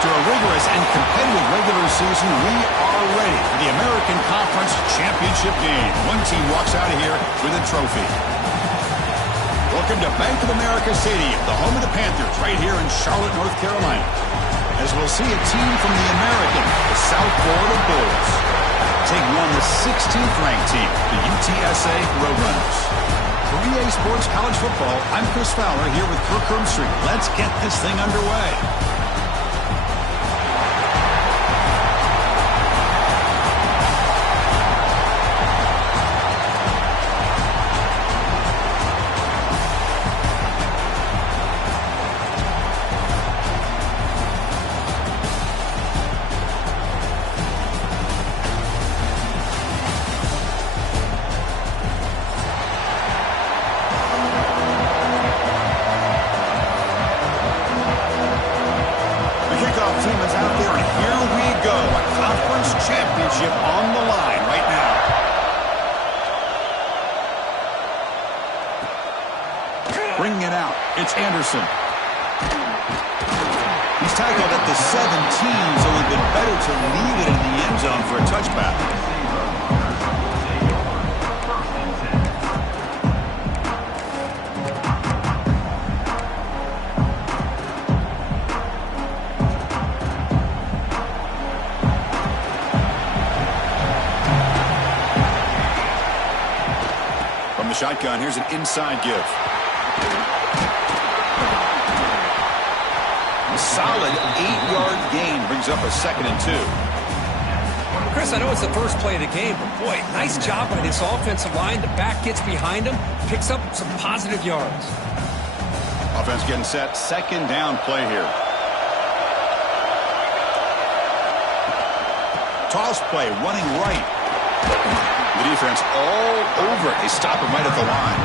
After a rigorous and competitive regular season, we are ready for the American Conference Championship game. One team walks out of here with a trophy. Welcome to Bank of America Stadium, the home of the Panthers, right here in Charlotte, North Carolina. As we'll see a team from the American, the South Florida Bulls, taking on the 16th ranked team, the UTSA Roadrunners. For EA Sports College Football, I'm Chris Fowler here with Kirk Herbstreit. Let's get this thing underway. On the line right now. Bringing it out, it's Anderson. He's tackled at the 17, so it would have been better to leave it in the end zone for a touchback. Shotgun, here's an inside give. A solid 8-yard gain brings up a 2nd and 2. Chris, I know it's the first play of the game, but boy, nice job by this offensive line. The back gets behind him, picks up some positive yards. Offense getting set, 2nd down play here. Toss play, running right. The defense all over it. They stop him right at the line.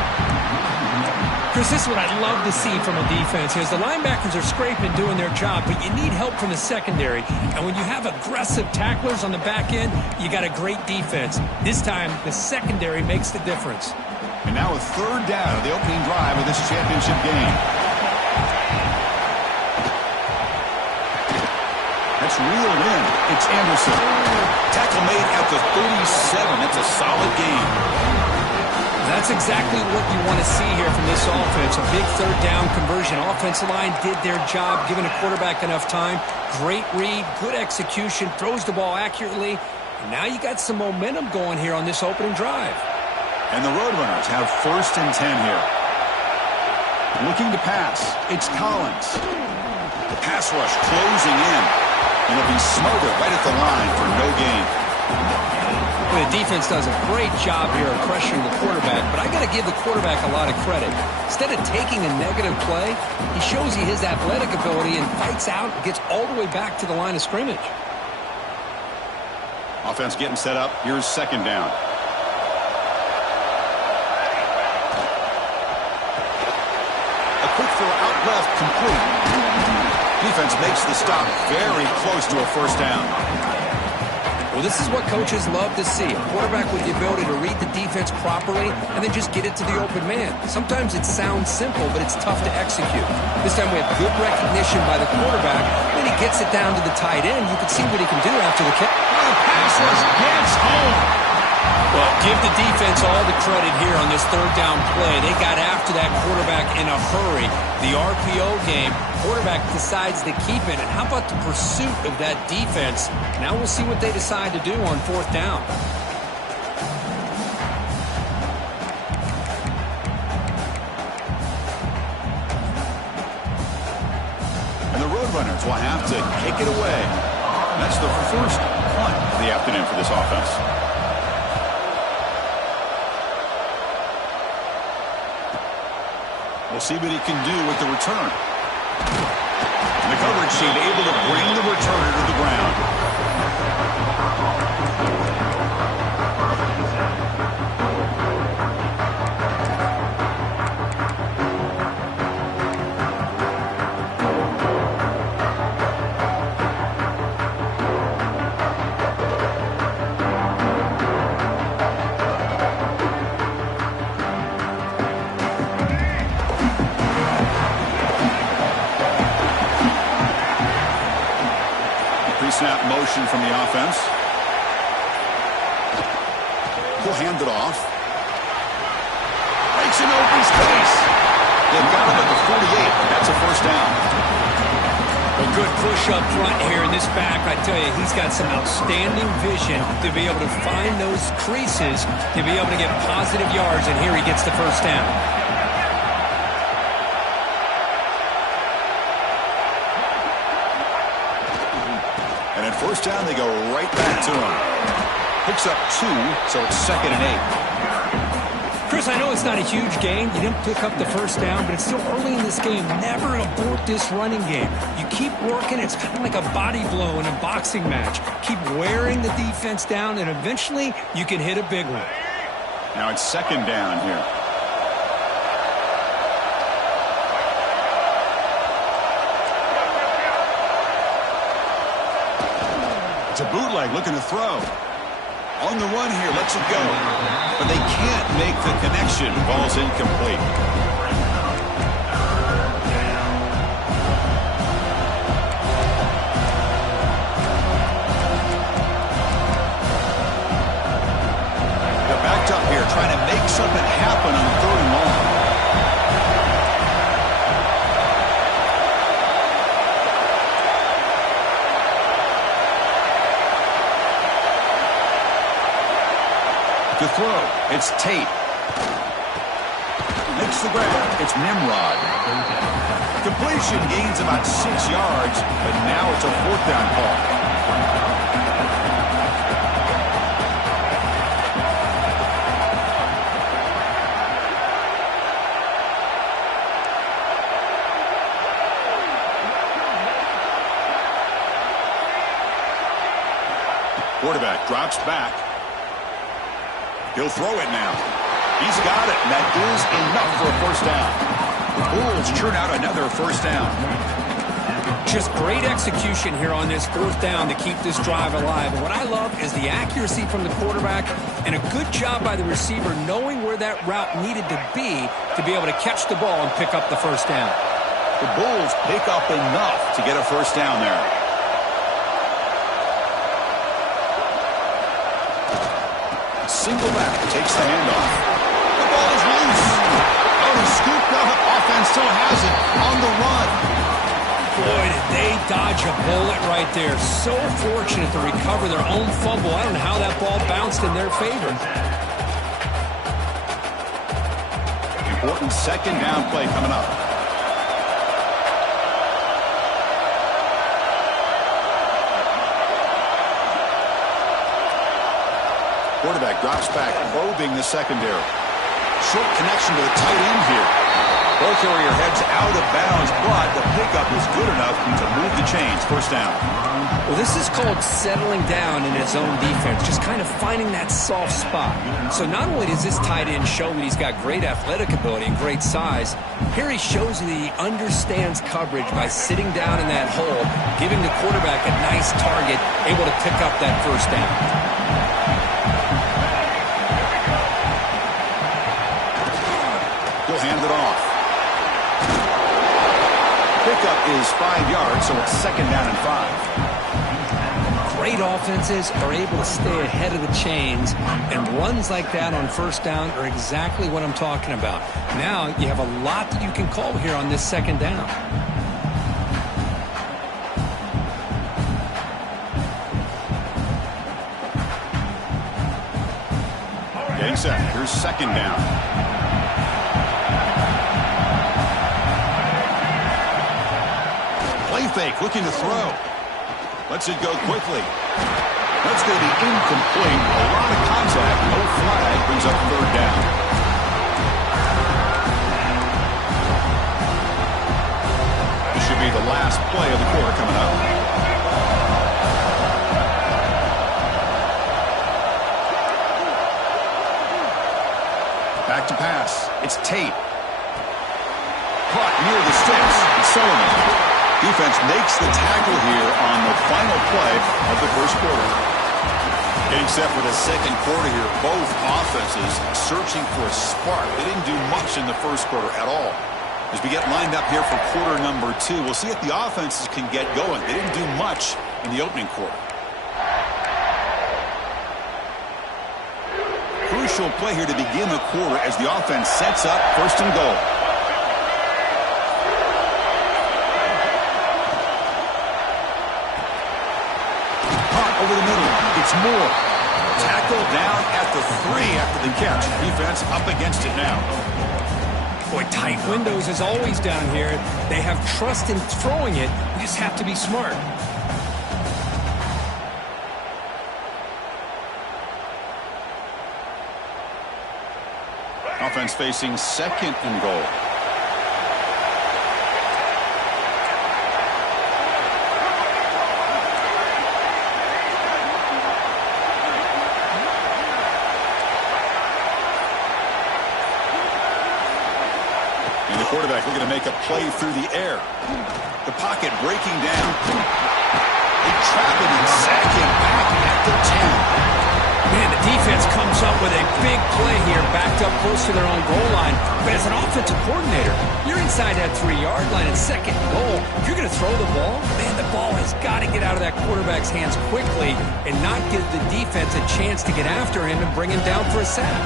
Chris, this is what I'd love to see from a defense. As the linebackers are scraping, doing their job, but you need help from the secondary. And when you have aggressive tacklers on the back end, you got a great defense. This time, the secondary makes the difference. And now a 3rd down of the opening drive of this championship game. That's reeled in. It's Anderson. Tackle made at the 37. That's a solid game. That's exactly what you want to see here from this offense. A big 3rd down conversion. Offensive line did their job, giving a quarterback enough time. Great read, good execution, throws the ball accurately. And now you got some momentum going here on this opening drive. And the Roadrunners have 1st and 10 here. Looking to pass. It's Collins. The pass rush closing in. And it'll be smothered right at the line for no gain. Well, the defense does a great job here of pressuring the quarterback, but I got to give the quarterback a lot of credit. Instead of taking a negative play, he shows you his athletic ability and fights out and gets all the way back to the line of scrimmage. Offense getting set up. Here's 2nd down. A quick throw out left, complete. Defense makes the stop very close to a 1st down. Well, this is what coaches love to see. A quarterback with the ability to read the defense properly and then just get it to the open man. Sometimes it sounds simple, but it's tough to execute. This time we have good recognition by the quarterback. When he gets it down to the tight end, you can see what he can do after the kick. The pass rush gets home. Well, give the defense all the credit here on this 3rd down play. They got after that quarterback in a hurry. The RPO game, quarterback decides to keep it. And how about the pursuit of that defense? Now we'll see what they decide to do on 4th down. And the Roadrunners will have to kick it away. That's the 1st punt of the afternoon for this offense. We'll see what he can do with the return. And the coverage sheet able to bring the returner to the ground. Pre-snap motion from the offense. He'll hand it off. Makes an open space. They've got him at the 48. That's a first down. A good push up front here in this back. I tell you, he's got some outstanding vision to be able to find those creases, to be able to get positive yards, and here he gets the first down. And at first down, they go right back to him. Picks up 2, so it's 2nd and 8. Chris, I know it's not a huge gain. You didn't pick up the first down, but it's still early in this game. Never abort this running game. You keep working. It's kind of like a body blow in a boxing match. Keep wearing the defense down, and eventually you can hit a big one. Now it's 2nd down here. It's a bootleg looking to throw. On the run here, lets it go. But they can't make the connection. Ball's incomplete. They're backed up here, trying to make something happen on 3rd and long. To throw, it's Tate. Makes the grab, it's Nimrod. Completion gains about 6 yards, but now it's a 4th down call. Quarterback drops back. He'll throw it now. He's got it, and that is enough for a first down. The Bulls churn out another first down. Just great execution here on this 4th down to keep this drive alive. And what I love is the accuracy from the quarterback and a good job by the receiver knowing where that route needed to be able to catch the ball and pick up the first down. The Bulls pick up enough to get a first down there. Single back, takes the handoff. The ball is loose. Oh, he scooped up. Offense still has it on the run. Boy, did they dodge a bullet right there. So fortunate to recover their own fumble. I don't know how that ball bounced in their favor. Important 2nd down play coming up. Quarterback drops back, probing the secondary. Short connection to the tight end here. Ball carrier heads out of bounds, but the pickup is good enough to move the chains. First down. Well, this is called settling down in his own defense, just kind of finding that soft spot. So not only does this tight end show that he's got great athletic ability and great size, here he shows that he understands coverage by sitting down in that hole, giving the quarterback a nice target, able to pick up that first down. Hand it off. Pickup is 5 yards, so it's 2nd down and 5. Great offenses are able to stay ahead of the chains, and runs like that on first down are exactly what I'm talking about. Now you have a lot that you can call here on this 2nd down. Getting set. Here's 2nd down. Play fake, looking to throw. Lets it go quickly. That's going to be incomplete. A lot of contact, no flag, brings up 3rd down. This should be the last play of the quarter coming up. Back to pass. It's Tate. Caught near the sticks. It's Sullivan. Defense makes the tackle here on the final play of the first quarter. Getting set for the 2nd quarter here. Both offenses searching for a spark. They didn't do much in the first quarter at all. As we get lined up here for quarter number 2, we'll see if the offenses can get going. They didn't do much in the opening quarter. Crucial play here to begin the quarter as the offense sets up 1st and goal. Punt over the middle. It's Moore. Tackled down at the 3 after the catch. Defense up against it now. Boy, tight windows is always down here. They have trust in throwing it. You just have to be smart. Offense facing 2nd and goal. And the quarterback looking to make a play through the air. The pocket breaking down. They trap it and sack him back at the 10. Man, the defense comes up with a big play here, backed up close to their own goal line. But as an offensive coordinator, you're inside that 3-yard line at 2nd and goal. If you're going to throw the ball, man, the ball has got to get out of that quarterback's hands quickly and not give the defense a chance to get after him and bring him down for a sack.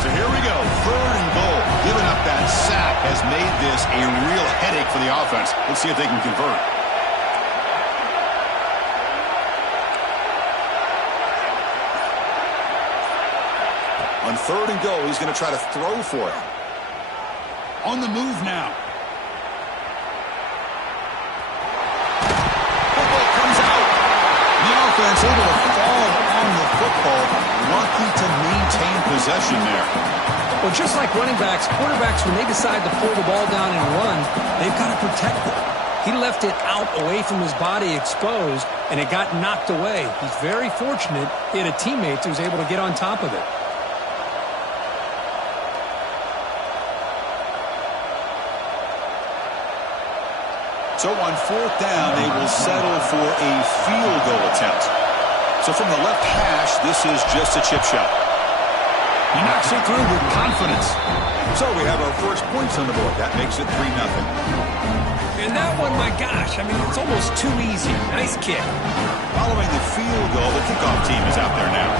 So here we go, 3rd and goal. Giving up that sack has made this a real headache for the offense. Let's see if they can convert. On 3rd and goal, he's going to try to throw for it. On the move now. Football comes out. The offense able to fall on the football. Lucky to maintain possession there. Well, just like running backs, quarterbacks, when they decide to pull the ball down and run, they've got to protect it. He left it out away from his body exposed, and it got knocked away. He's very fortunate he had a teammate who was able to get on top of it. So on 4th down, they will settle for a field goal attempt. So from the left hash, this is just a chip shot. He knocks it through with confidence. So we have our first points on the board. That makes it 3-0. And that one, my gosh, I mean, it's almost too easy. Nice kick. Following the field goal, the kickoff team is out there now.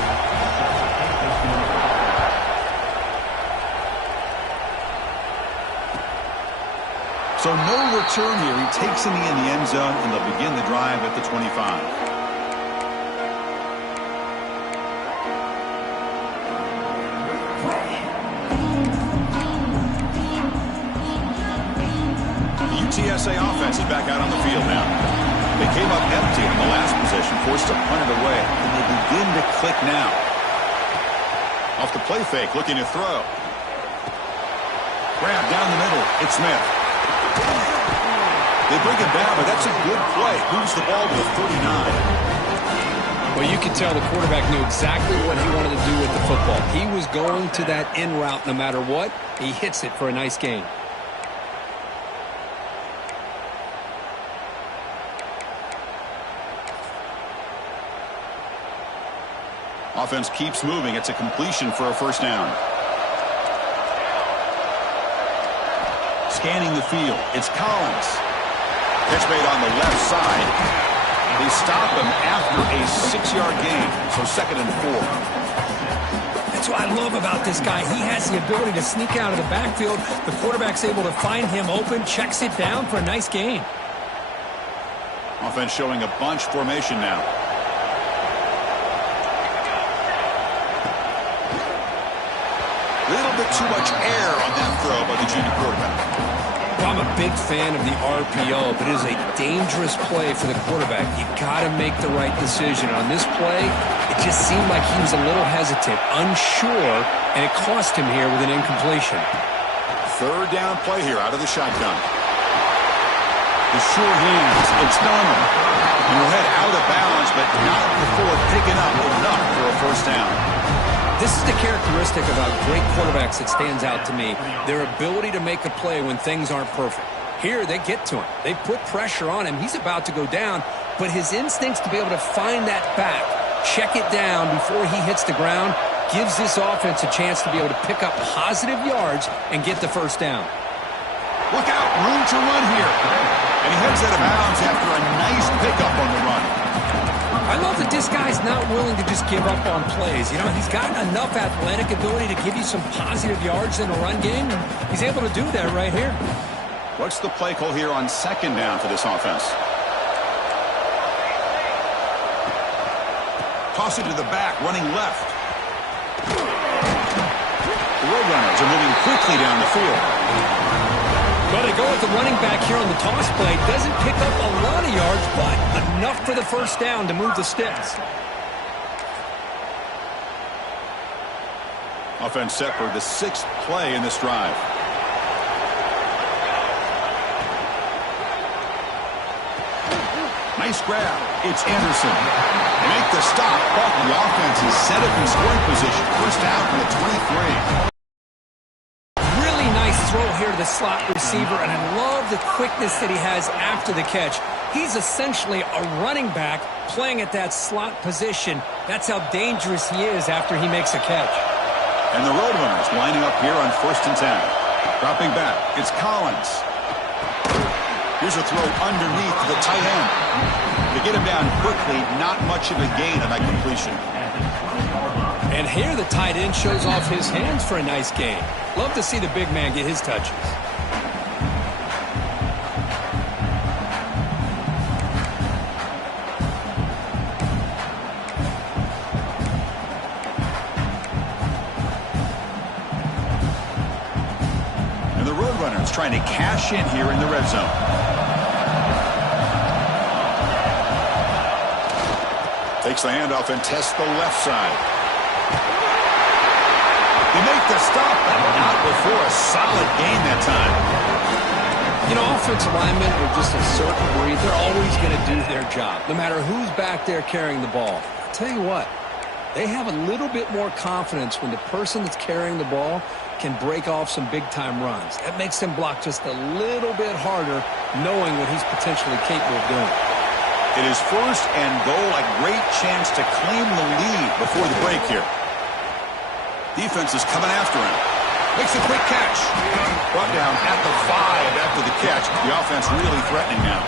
So no return here. He takes it in the end zone, and they'll begin the drive at the 25. The UTSA offense is back out on the field now. They came up empty on the last possession, forced to punt it away, and they begin to click now. Off the play fake, looking to throw. Grab down the middle. It's Smith. They bring him down, but that's a good play. Moves the ball to the 39. Well, you can tell the quarterback knew exactly what he wanted to do with the football. He was going to that in route no matter what. He hits it for a nice gain. Offense keeps moving. It's a completion for a 1st down. Scanning the field. It's Collins. Catch made on the left side. They stop him after a 6-yard gain. So 2nd and 4. That's what I love about this guy. He has the ability to sneak out of the backfield. The quarterback's able to find him open, checks it down for a nice gain. Offense showing a bunch formation now. A little bit too much air on that throw by the junior quarterback. Well, I'm a big fan of the RPO, but it is a dangerous play for the quarterback. You got to make the right decision. On this play, it just seemed like he was a little hesitant, unsure, and it cost him here with an incompletion. 3rd down play here out of the shotgun. The sure hands. It's done. And we'll head out of bounds, but not before picking up enough for a 1st down. This is the characteristic about great quarterbacks that stands out to me. Their ability to make a play when things aren't perfect. Here, they get to him. They put pressure on him. He's about to go down, but his instincts to be able to find that back, check it down before he hits the ground, gives this offense a chance to be able to pick up positive yards and get the 1st down. Look out, room to run here. And he heads out of bounds after a nice pickup on the run. not willing to just give up on plays. You know, he's got enough athletic ability to give you some positive yards in a run game, and he's able to do that right here. What's the play call here on second down for this offense? Toss it to the back, running left. The Roadrunners are moving quickly down the field. Well, they go with the running back here on the toss play. Doesn't pick up a lot of yards, but enough for the first down to move the sticks. Offense set for the 6th play in this drive. Nice grab. It's Anderson. They make the stop, but the offense is set up in scoring position. First down from the 23. Really nice throw here to the slot receiver, and I love the quickness that he has after the catch. He's essentially a running back playing at that slot position. That's how dangerous he is after he makes a catch. And the Roadrunners lining up here on 1st and 10. Dropping back, it's Collins. Here's a throw underneath to the tight end. To get him down quickly, not much of a gain on that completion. And here the tight end shows off his hands for a nice gain. Love to see the big man get his touches. And the Roadrunners trying to cash in here in the red zone. Takes the handoff and tests the left side. They make the stop, but not before a solid gain that time. You know, offensive linemen are just a certain breed. They're always going to do their job, no matter who's back there carrying the ball. I'll tell you what, they have a little bit more confidence when the person that's carrying the ball can break off some big-time runs. That makes them block just a little bit harder, knowing what he's potentially capable of doing. It is 1st and goal, a great chance to claim the lead before the break here. Defense is coming after him. Makes a quick catch. Brought down at the 5 after the catch. The offense really threatening now.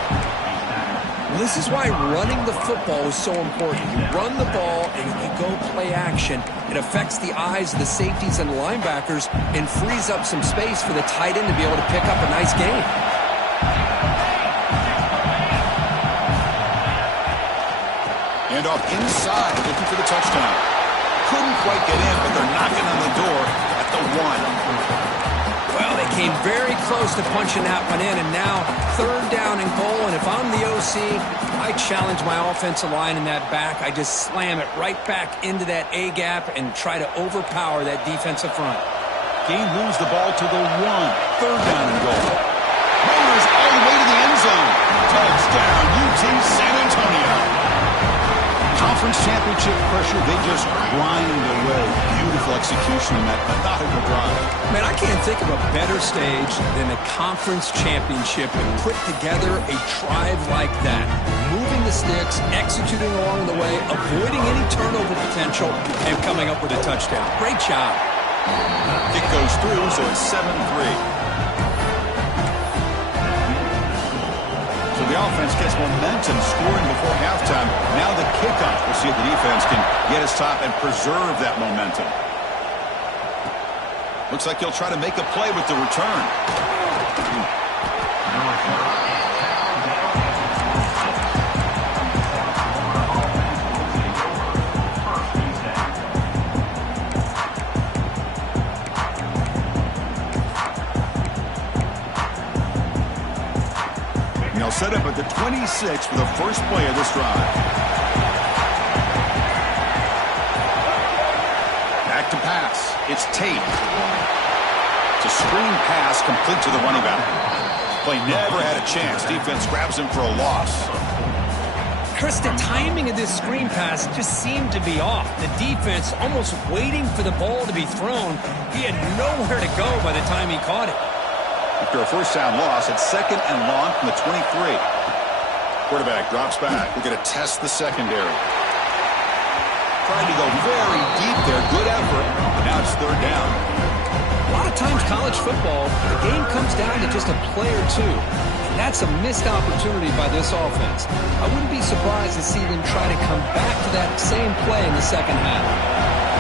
Well, this is why running the football is so important. You run the ball and you go play action. It affects the eyes of the safeties and the linebackers and frees up some space for the tight end to be able to pick up a nice gain. And off inside, looking for the touchdown. Couldn't quite get in, but they're knocking on the door at the 1. Well, they came very close to punching that one in, and now 3rd down and goal. And if I'm the OC, I challenge my offensive line in that back. I just slam it right back into that A gap and try to overpower that defensive front. Gain moves the ball to the 1. 3rd down and goal. Rollers all the way to the end zone. Touchdown, UT San Antonio. Conference championship pressure, they just grind away. Beautiful execution in that methodical drive. Man, I can't think of a better stage than a conference championship and put together a drive like that. Moving the sticks, executing along the way, avoiding any turnover potential, and coming up with a touchdown. Great job. Kick goes through, so it's 7-3. So the offense gets momentum scoring before halftime. Now the kickoff. We'll see if the defense can get his top and preserve that momentum. Looks like he'll try to make a play with the return. They'll set up at the 26 for the first play of this drive. Back to pass. It's Tate. It's a screen pass complete to the running back. Play never had a chance. Defense grabs him for a loss. Chris, the timing of this screen pass just seemed to be off. The defense almost waiting for the ball to be thrown. He had nowhere to go by the time he caught it. After a first down loss, it's 2nd and long from the 23. Quarterback drops back. We're going to test the secondary. Trying to go very deep there. Good effort. Now it's 3rd down. A lot of times college football, the game comes down to just a play or two. And that's a missed opportunity by this offense. I wouldn't be surprised to see them try to come back to that same play in the second half.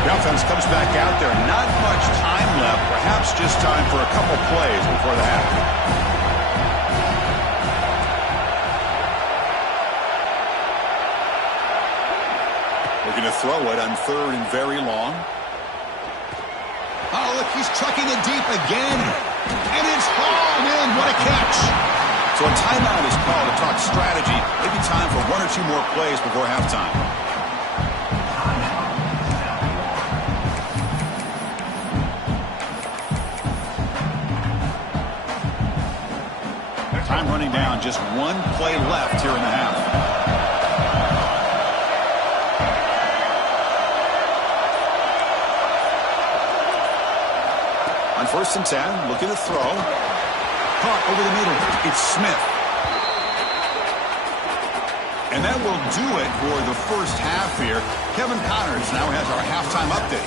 The offense comes back out there. Not much time left. Perhaps just time for a couple plays before the half. Looking to throw it on 3rd and very long. Oh, look, he's chucking it deep again. And it's hauled in. What a catch. So a timeout is called to talk strategy. Maybe time for 1 or 2 more plays before halftime. Time running down. Just 1 play left here in the half. On 1st and 10, looking to throw. Caught over the middle. It's Smith. And that will do it for the first half here. Kevin Connors now has our halftime update.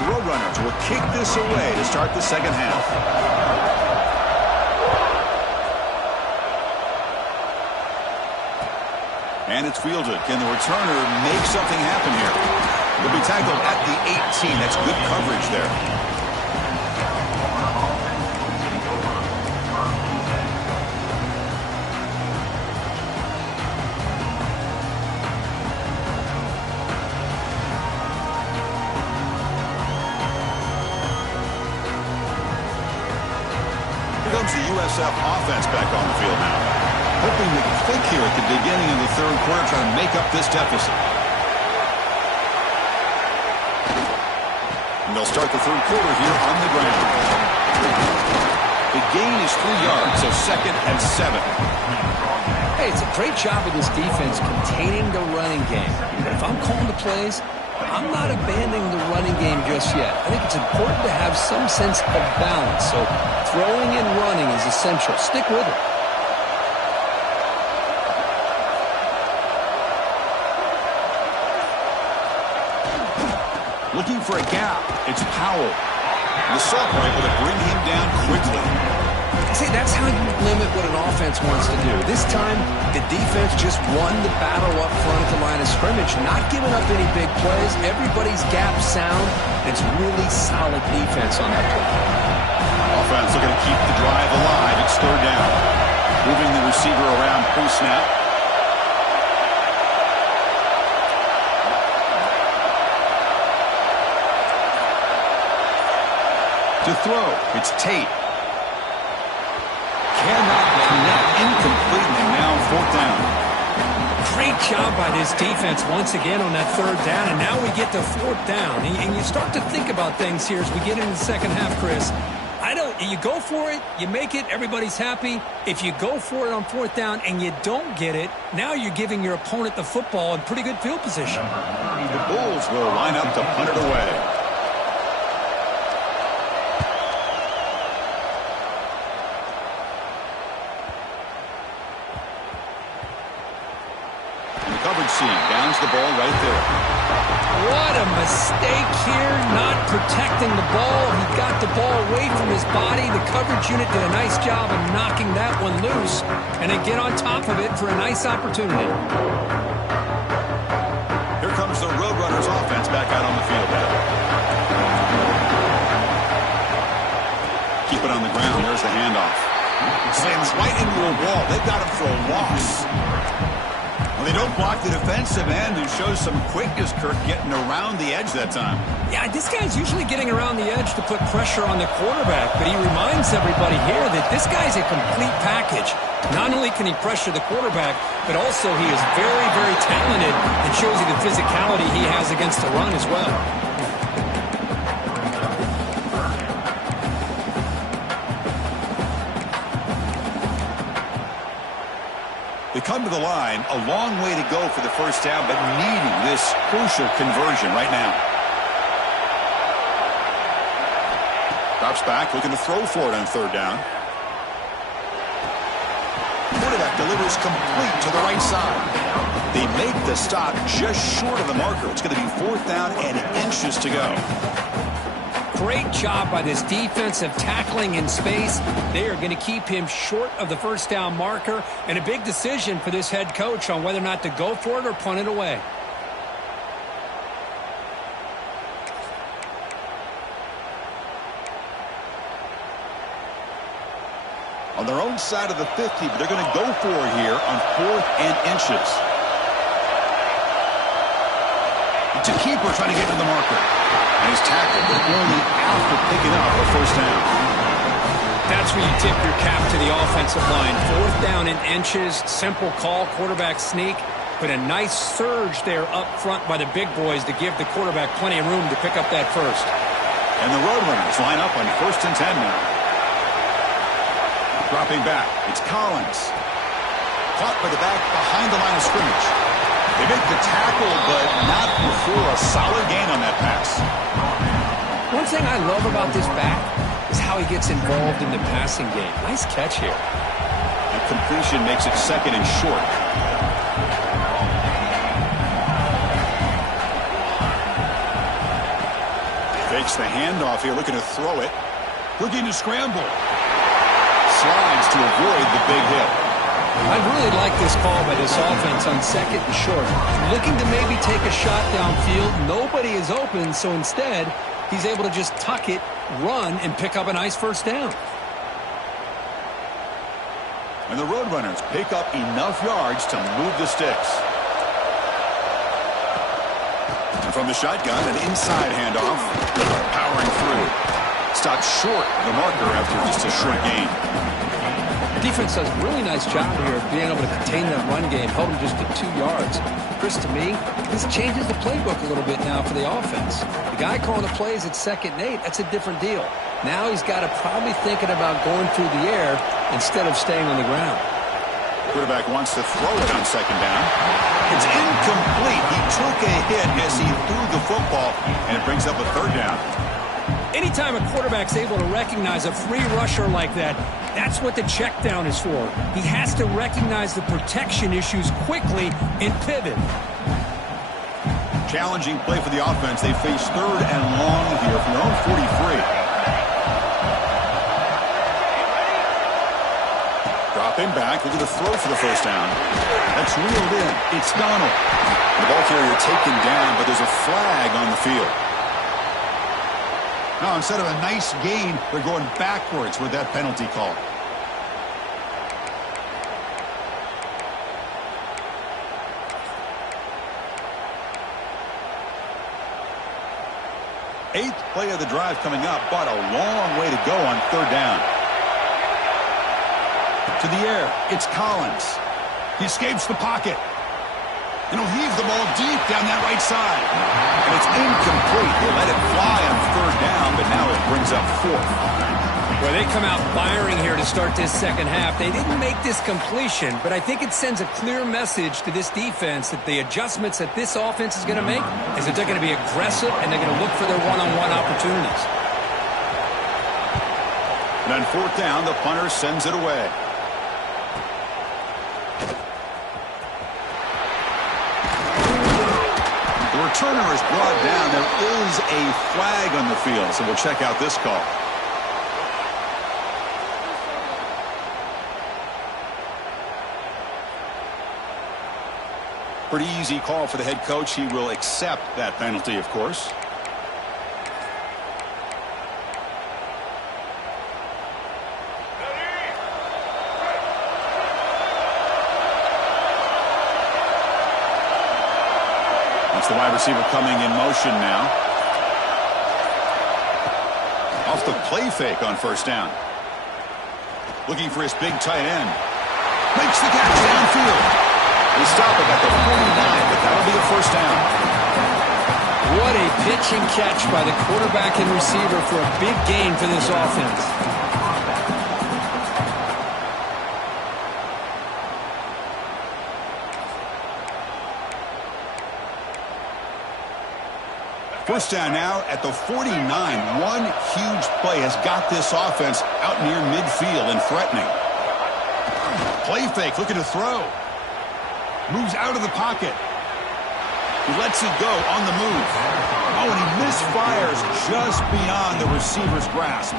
The Roadrunners will kick this away to start the second half. And it's fielded. Can the returner make something happen here? He'll be tackled at the 18. That's good coverage there. Here comes the USF offense back on the field now. Hoping to click here at the beginning of the 3rd quarter, trying to make up this deficit. And they'll start the 3rd quarter here on the ground. The gain is 3 yards, so 2nd and 7. Hey, it's a great job of this defense containing the running game. But if I'm calling the plays, I'm not abandoning the running game just yet. I think it's important to have some sense of balance. So throwing and running is essential. Stick with it. Looking for a gap. It's Powell. The sophomore able to bring him down quickly. See, that's how you limit what an offense wants to do. This time, the defense just won the battle up front at the line of scrimmage, not giving up any big plays. Everybody's gap sound. It's really solid defense on that play. Offense looking to keep the drive alive. It's 3rd down. Moving the receiver around pre-snap. To throw, it's Tate. Cannot connect, incomplete, and now 4th down. Great job by this defense once again on that 3rd down, and now we get to 4th down. And you start to think about things here as we get into the second half, Chris. You go for it, you make it, everybody's happy. If you go for it on 4th down and you don't get it, now you're giving your opponent the football in pretty good field position. The Bulls will line up to punt it away. Downs the ball right there. What a mistake here, not protecting the ball. He got the ball away from his body. The coverage unit did a nice job of knocking that one loose, and then get on top of it for a nice opportunity. Here comes the Roadrunners offense back out on the field. Keep it on the ground. There's the handoff. Slams right into a wall. They've got him for a loss. Well, they don't block the defensive end, who shows some quickness, Kirk, getting around the edge that time. Yeah, this guy's usually getting around the edge to put pressure on the quarterback, but he reminds everybody here that this guy's a complete package. Not only can he pressure the quarterback, but also he is very, very talented and shows you the physicality he has against the run as well. They come to the line, a long way to go for the first down, but needing this crucial conversion right now. Drops back, looking to throw for it on 3rd down. delivers complete to the right side. They make the stop just short of the marker. It's going to be 4th down and inches to go. Great job by this defensive tackling in space. They are going to keep him short of the 1st down marker, and a big decision for this head coach on whether or not to go for it or punt it away. On their own side of the 50, but they're going to go for it here on 4th and inches. It's a keeper trying to get to the marker. And he's tackled, but only after picking up a 1st down. That's where you tip your cap to the offensive line. 4th down and inches, simple call, quarterback sneak, but a nice surge there up front by the big boys to give the quarterback plenty of room to pick up that first. And the Roadrunners line up on 1st and 10 now. Dropping back, it's Collins. Caught by the back behind the line of scrimmage. They make the tackle, but not before a solid gain on that pass. One thing I love about this back is how he gets involved in the passing game. Nice catch here. And completion makes it 2nd and short. Fakes the handoff here, looking to throw it. Looking to scramble. Slides to avoid the big hit. I really like this call by this offense on 2nd and short. Looking to maybe take a shot downfield. Nobody is open, so instead, he's able to just tuck it, run, and pick up a nice 1st down. And the Roadrunners pick up enough yards to move the sticks. And from the shotgun, an inside handoff. Powering through. Stopped short of the marker after just a short gain. Defense does a really nice job here of being able to contain that run game, held him just to 2 yards. Chris, to me, this changes the playbook a little bit now for the offense. The guy calling the plays at 2nd and 8, that's a different deal. Now he's got to probably thinking about going through the air instead of staying on the ground. Quarterback wants to throw it on 2nd down. It's incomplete. He took a hit as he threw the football, and it brings up a 3rd down. Anytime a quarterback's able to recognize a free rusher like that, that's what the check down is for. He has to recognize the protection issues quickly and pivot. Challenging play for the offense. They face 3rd and long here from their own 43. Dropping back, looking to throw for the 1st down. That's reeled in. It's Donald. The ball carrier taken down, but there's a flag on the field. Now, instead of a nice gain, they're going backwards with that penalty call. Eighth play of the drive coming up, but a long way to go on 3rd down. To the air, it's Collins. He escapes the pocket. And he'll heave the ball deep down that right side. And it's incomplete. They let it fly on 3rd down, but now it brings up 4th. Well, they come out firing here to start this 2nd half. They didn't make this completion, but I think it sends a clear message to this defense that the adjustments that this offense is going to make is that they're going to be aggressive and they're going to look for their one-on-one opportunities. And on 4th down, the punter sends it away. The returner is brought down. There is a flag on the field, so we'll check out this call. Pretty easy call for the head coach. He will accept that penalty, of course. It's the wide receiver coming in motion now. Off the play fake on 1st down. Looking for his big tight end. Makes the catch downfield. They stop him at the 49, but that'll be a 1st down. What a pitch and catch by the quarterback and receiver for a big gain for this offense. First down now at the 49. One huge play has got this offense out near midfield and threatening. Play fake, looking to throw. Moves out of the pocket. He lets it go on the move. Oh, and he misfires just beyond the receiver's grasp.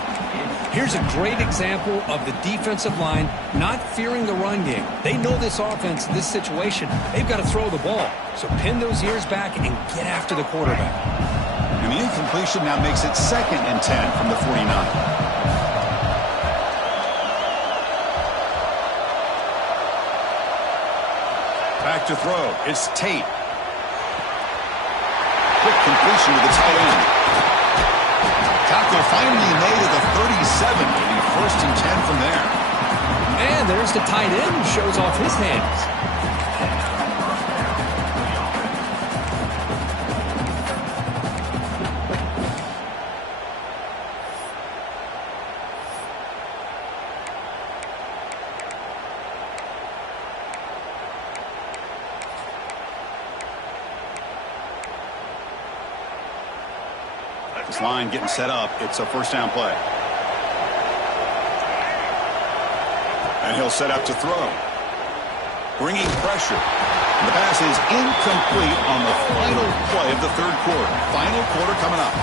Here's a great example of the defensive line not fearing the run game. They know this offense, this situation, they've got to throw the ball. So pin those ears back and get after the quarterback. And the incompletion now makes it 2nd and 10 from the 49. Back to throw. It's Tate. Quick completion with the tight end. Tackle finally made at the 37. It'll be 1st and 10 from there. And there's the tight end who shows off his hands. This line getting set up. It's a 1st down play. And he'll set up to throw. Bringing pressure. And the pass is incomplete on the final play of the 3rd quarter. Final quarter coming up.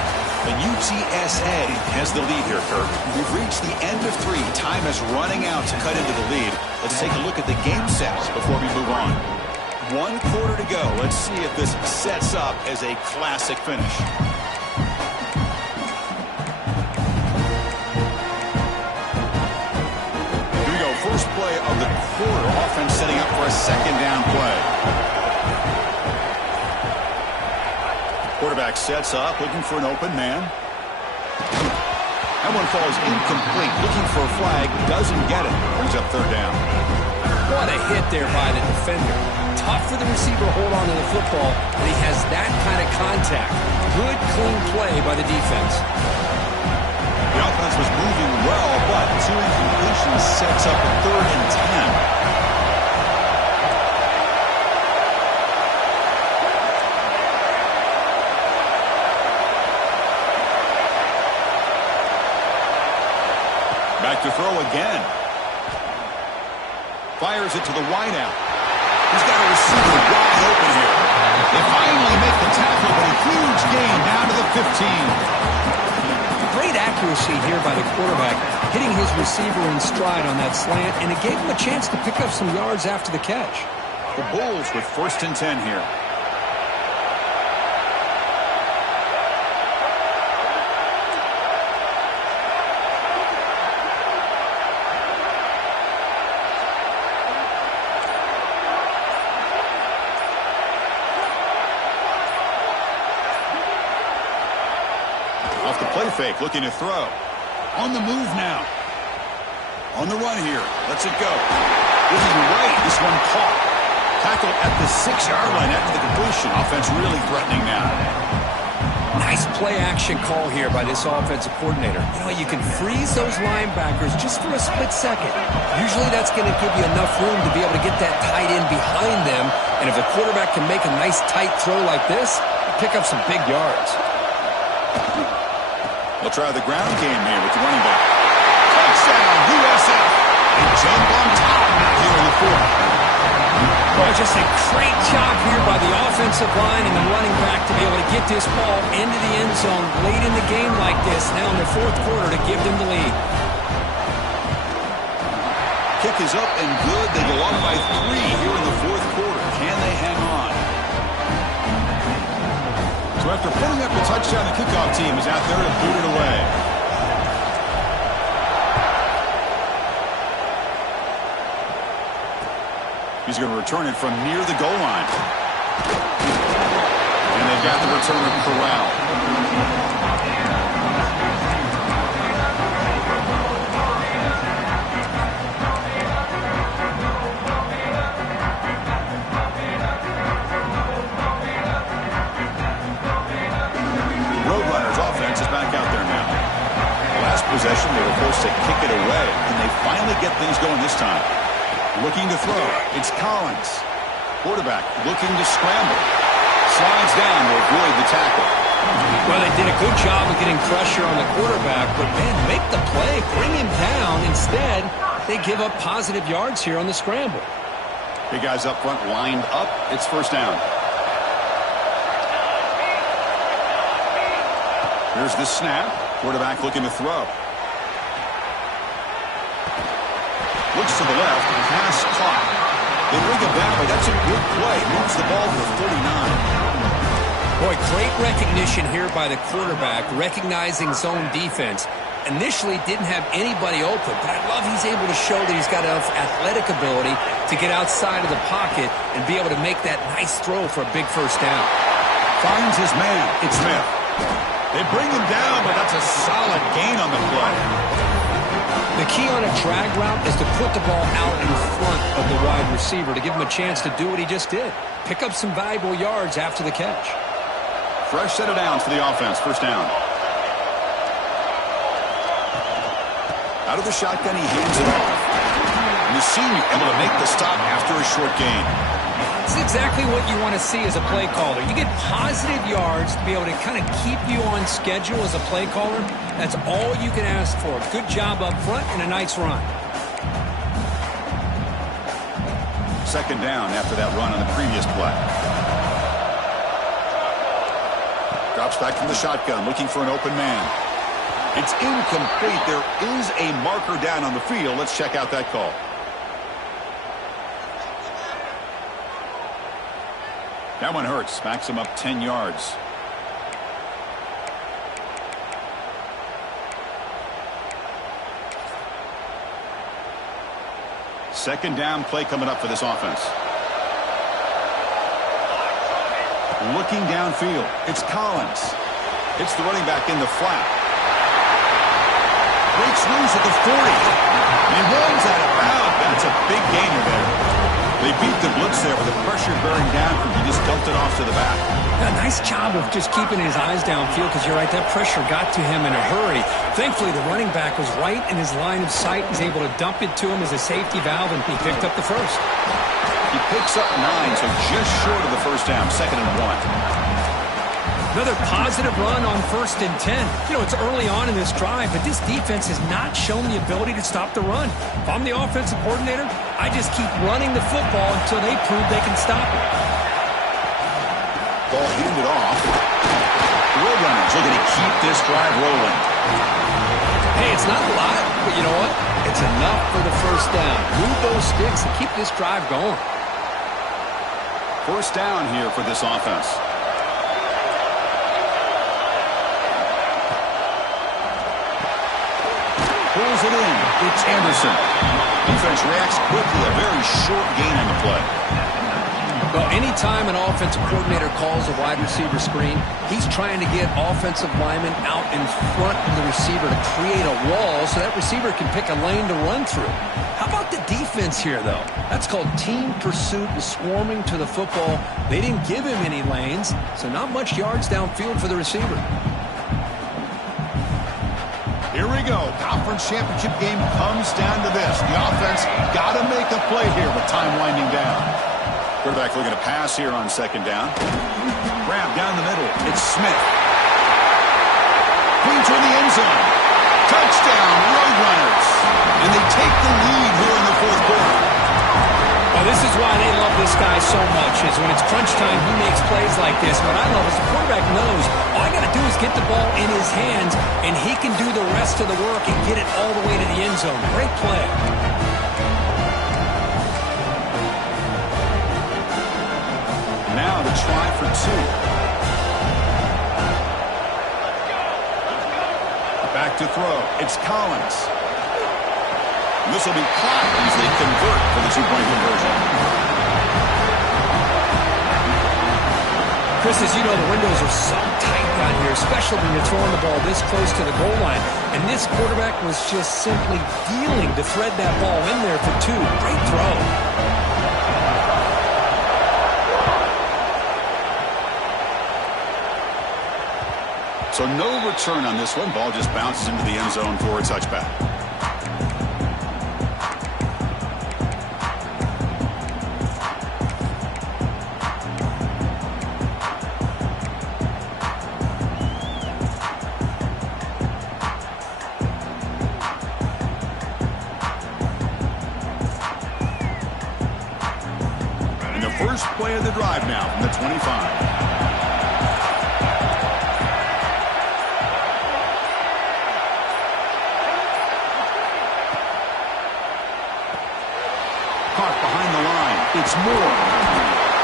The UTSA has the lead here, Kirk. We've reached the end of 3. Time is running out to cut into the lead. Let's take a look at the game sets before we move on. 1 quarter to go. Let's see if this sets up as a classic finish. First play of the quarter. Offense setting up for a 2nd down play. Quarterback sets up, looking for an open man. That one falls incomplete. Looking for a flag, doesn't get it. Brings up 3rd down. What a hit there by the defender. Tough for the receiver to hold on to the football, but he has that kind of contact. Good, clean play by the defense. The offense was moving well, but 2 incompletions sets up a 3rd and 10. Back to throw again. Fires it to the wideout. He's got a receiver wide open here. They finally make the tackle, but a huge gain down to the 15. Great accuracy here by the quarterback, hitting his receiver in stride on that slant, and it gave him a chance to pick up some yards after the catch. The Bulls with 1st and 10 here. Off the play fake, looking to throw. On the move now. On the run here. Lets it go. Looking right. This one caught. Tackle at the 6-yard line after the completion. Offense really threatening now. Nice play action call here by this offensive coordinator. You know, you can freeze those linebackers just for a split second. Usually that's going to give you enough room to be able to get that tight end behind them. And if a quarterback can make a nice tight throw like this, pick up some big yards. They'll try the ground game here with the running back. Touchdown, USF. They jump on top now here in the 4th. Well, just a great job here by the offensive line and the running back to be able to get this ball into the end zone late in the game like this, now in the 4th quarter, to give them the lead. Kick is up and good. They go up by 3 here in the 4th quarter. Can they hang on? So after putting up the touchdown, the kickoff team is out there to boot it away. He's going to return it from near the goal line. And they've got the returner corralled. Possession, they were forced to kick it away, and they finally get things going this time. Looking to throw. It's Collins. Quarterback looking to scramble. Slides down to avoid the tackle. Well, they did a good job of getting pressure on the quarterback, but, man, make the play, bring him down. Instead, they give up positive yards here on the scramble. Big guys up front lined up. It's first down. Here's the snap. Quarterback looking to throw. Looks to the left. Pass caught. They bring it back, but that's a good play. Moves the ball to 39. Boy, great recognition here by the quarterback, recognizing zone defense. Initially didn't have anybody open, but I love he's able to show that he's got enough athletic ability to get outside of the pocket and be able to make that nice throw for a big first down. Finds his man. It's Smith. They bring him down, but that's a solid gain on the play. The key on a drag route is to put the ball out in front of the wide receiver to give him a chance to do what he just did. Pick up some valuable yards after the catch. Fresh set of downs for the offense. First down. Out of the shotgun, he hands it off. And the senior able to make the stop after a short gain. This is exactly what you want to see as a play caller. You get positive yards to be able to kind of keep you on schedule as a play caller. That's all you can ask for. Good job up front and a nice run. Second down after that run on the previous play. Drops back from the shotgun, looking for an open man. It's incomplete. There is a marker down on the field. Let's check out that call. That one hurts. Backs him up 10 yards. Second down play coming up for this offense. Looking downfield. It's Collins. Hits the running back in the flat. Breaks loose at the 40. And he rolls out of bounds. That's a big gainer there. They beat the blitz there with the pressure bearing down. He just dumped it off to the back. A nice job of just keeping his eyes downfield because you're right, that pressure got to him in a hurry. Thankfully, the running back was right in his line of sight. He's able to dump it to him as a safety valve, and he picked up the first. He picks up 9, so just short of the first down. Second and 1. Another positive run on 1st and 10. You know, it's early on in this drive, but this defense has not shown the ability to stop the run. If I'm the offensive coordinator, I just keep running the football until they prove they can stop it. Ball handed off. Roadrunners looking to keep this drive rolling. Hey, it's not a lot, but you know what? It's enough for the first down. Move those sticks and keep this drive going. First down here for this offense. Pulls it in. It's Anderson. Defense reacts quickly. A very short gain on the play. Well, anytime an offensive coordinator calls a wide receiver screen, he's trying to get offensive linemen out in front of the receiver to create a wall so that receiver can pick a lane to run through. How about the defense here, though? That's called team pursuit and swarming to the football. They didn't give him any lanes, so not much yards downfield for the receiver. Here we go. Conference championship game comes down to this. The offense got to make a play here with time winding down. Quarterback looking to pass here on second down. Grab down the middle. It's Smith. Clean toward the end zone. Touchdown, Roadrunners. And they take the lead here in the fourth quarter. Well, this is why they love this guy so much, is when it's crunch time, he makes plays like this. What I love is the quarterback knows all I got to do is get the ball in his hands, and he can do the rest of the work and get it all the way to the end zone. Great play. Now to try for 2. Back to throw. It's Collins. This will be clocked as they convert for the 2-point conversion. Chris, as you know, the windows are so tight down here, especially when you're throwing the ball this close to the goal line. And this quarterback was just simply dealing to thread that ball in there for 2. Great throw. So no return on this one. Ball just bounces into the end zone for a touchback. First play of the drive now from the 25. Caught behind the line. It's Moore.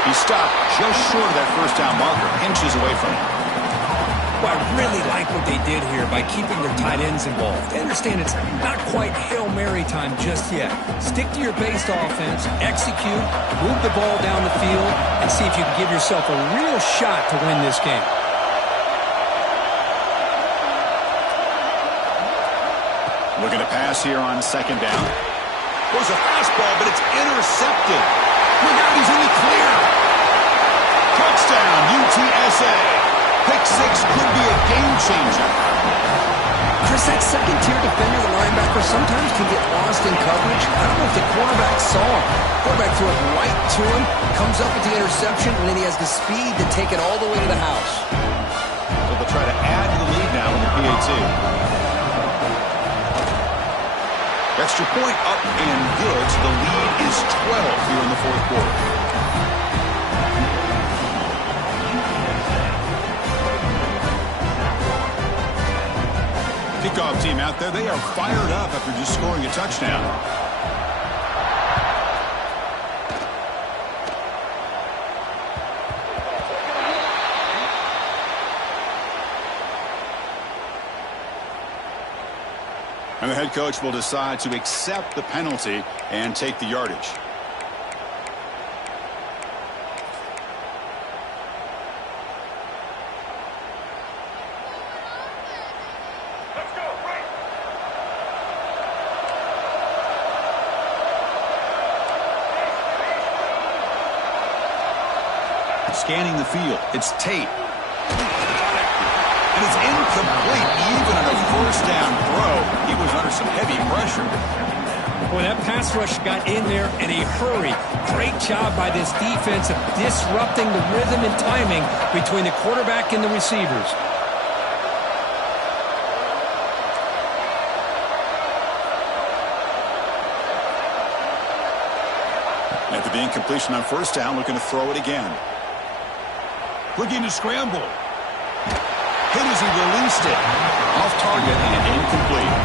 He stopped just short of that first down marker, inches away from it. Well, I really like what they did here by keeping their tight ends involved. I understand it's not quite Hail Mary time just yet. Stick to your based offense, execute, move the ball down the field, and see if you can give yourself a real shot to win this game. Looking to pass here on second down. Goes a fastball, but it's intercepted. Look out, he's in the clear. Touchdown, UTSA. Pick six could be a game changer. Chris, that second-tier defender, the linebacker, sometimes can get lost in coverage. I don't know if the quarterback saw him. Quarterback threw it right to him, comes up with the interception, and then he has the speed to take it all the way to the house. So they'll try to add to the lead now with the PAT. Extra point up and good, so the lead is 12 here in the fourth quarter. Kickoff team out there, they are fired up after just scoring a touchdown. And the head coach will decide to accept the penalty and take the yardage. Scanning the field, it's Tate. And it's incomplete. Even on a first down throw, he was under some heavy pressure. Boy, that pass rush got in there in a hurry. Great job by this defense of disrupting the rhythm and timing between the quarterback and the receivers. After the incompletion on first down, looking to throw it again. Looking to scramble. Hit as he released it. Off target and incomplete.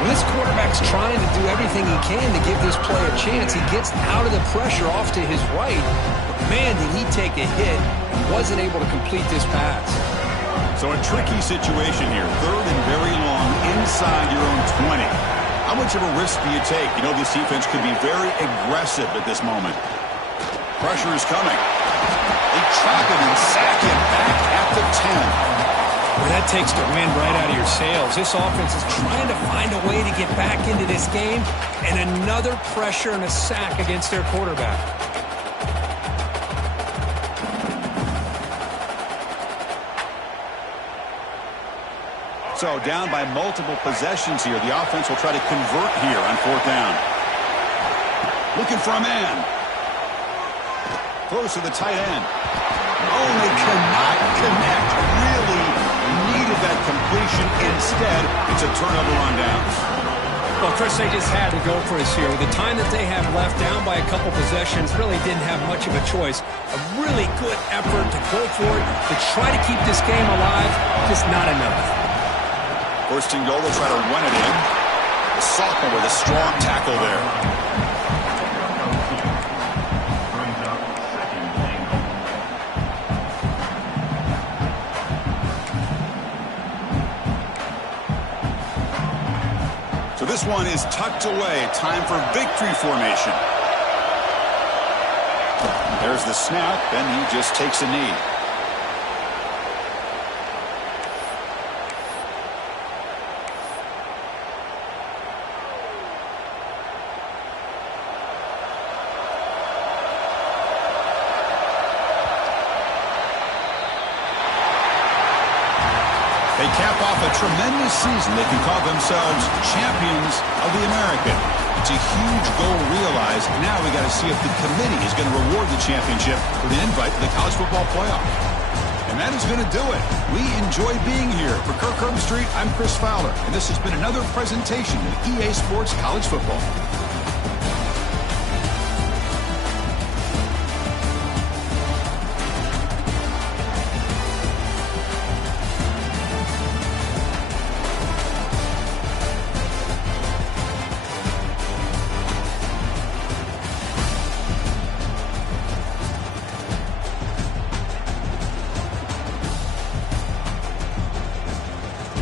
When this quarterback's trying to do everything he can to give this play a chance, he gets out of the pressure off to his right. But man, did he take a hit and wasn't able to complete this pass. So a tricky situation here. Third and very long inside your own 20. How much of a risk do you take? You know this defense could be very aggressive at this moment. Pressure is coming. They trap him and sack him back at the 10. Well, that takes the wind right out of your sails. This offense is trying to find a way to get back into this game, and another pressure and a sack against their quarterback. So down by multiple possessions here. The offense will try to convert here on fourth down. Looking for a man. Close to the tight end. Oh, they cannot connect. Really needed that completion. Instead, it's a turnover on downs. Well, Chris, they just had to go for us here. With the time that they have left, down by a couple possessions, really didn't have much of a choice. A really good effort to go for it, to try to keep this game alive, just not enough. First and goal, they'll try to run it in. The sophomore with a strong tackle there. So this one is tucked away. Time for victory formation. There's the snap, and he just takes a knee. They cap off a tremendous season. They can call themselves champions of the American. It's a huge goal realized. Now we got to see if the committee is going to reward the championship with an invite to the college football playoff. And that is going to do it. We enjoy being here. For Kirk Herbstreit, I'm Chris Fowler, and this has been another presentation of EA Sports College Football.